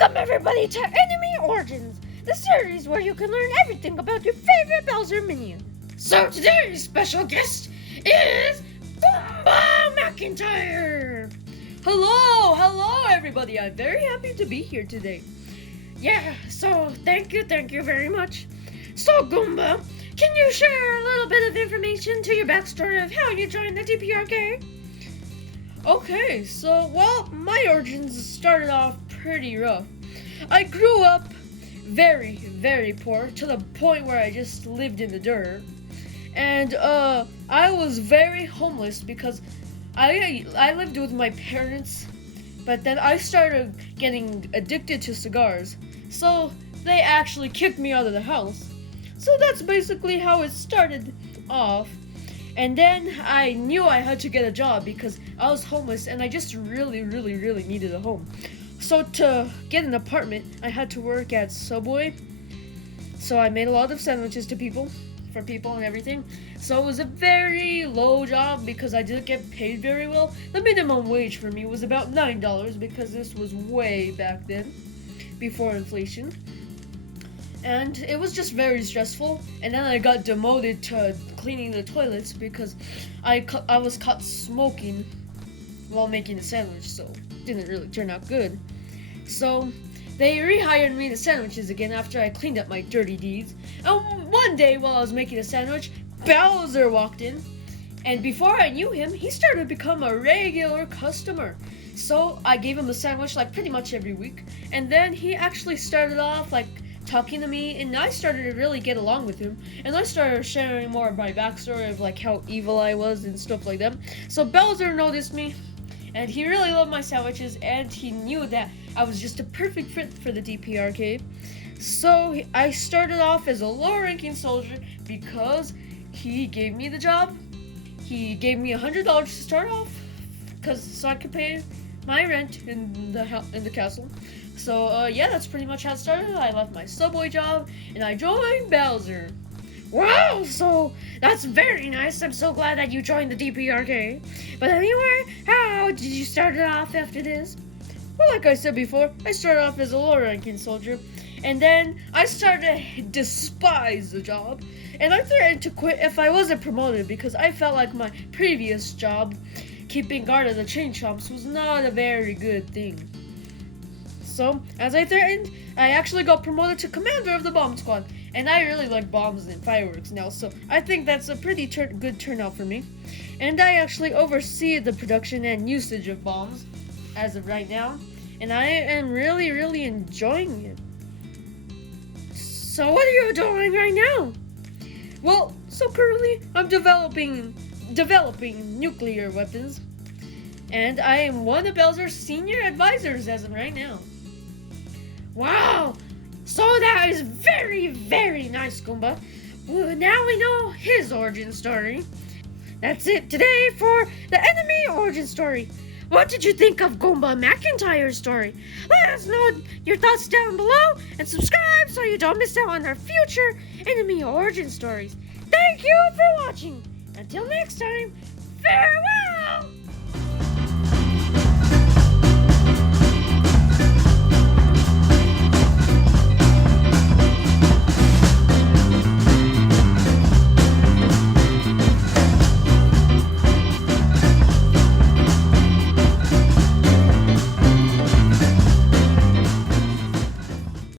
Welcome everybody to Enemy Origins, the series where you can learn everything about your favorite Bowser minion. So today's special guest is Goomba McIntyre. Hello everybody. I'm very happy to be here today. Yeah, so thank you very much. So Goomba, can you share a little bit of information to your backstory of how you joined the DPRK? Okay, so my origins started off pretty rough. I grew up very, very poor to the point where I just lived in the dirt. And I was very homeless because I lived with my parents, but then I started getting addicted to cigars. So they actually kicked me out of the house. So that's basically how it started off. And then I knew I had to get a job because I was homeless and I just really needed a home. So to get an apartment, I had to work at Subway. So I made a lot of sandwiches for people and everything. So it was a very low job because I didn't get paid very well. The minimum wage for me was about $9 because this was way back then, before inflation. And it was just very stressful. And then I got demoted to cleaning the toilets because I was caught smoking while making a sandwich, so it didn't really turn out good. So they rehired me to sandwiches again after I cleaned up my dirty deeds. And one day while I was making a sandwich, Bowser walked in. And before I knew him, he started to become a regular customer. So I gave him a sandwich like pretty much every week. And then he actually started off like talking to me, and I started to really get along with him, and I started sharing more of my backstory of like how evil I was and stuff like that. So Bowser noticed me, and he really loved my sandwiches, and he knew that I was just a perfect fit for the DPRK. So I started off as a low-ranking soldier because he gave me the job. He gave me $100 to start off, so I could pay my rent in the castle. So yeah, that's pretty much how it started. I left my Subway job and I joined Bowser. Wow, so that's very nice. I'm so glad that you joined the DPRK. But anyway, how did you start it off after this? Well, like I said before, I started off as a low-ranking soldier, and then I started to despise the job, and I threatened to quit if I wasn't promoted because I felt like my previous job, keeping guard at the chain shops, was not a very good thing. So, as I threatened, I actually got promoted to commander of the bomb squad, and I really like bombs and fireworks now, so I think that's a pretty good turnout for me. And I actually oversee the production and usage of bombs as of right now, and I am really enjoying it. So what are you doing right now? Well, so currently I'm developing nuclear weapons, and I am one of Bowser's senior advisors as of right now. Wow, so that is very nice, Goomba. Well, now we know his origin story. That's it today for the enemy origin story. What did you think of Goomba McIntyre's story? Let us know your thoughts down below and subscribe so you don't miss out on our future enemy origin stories. Thank you for watching. Until next time, farewell!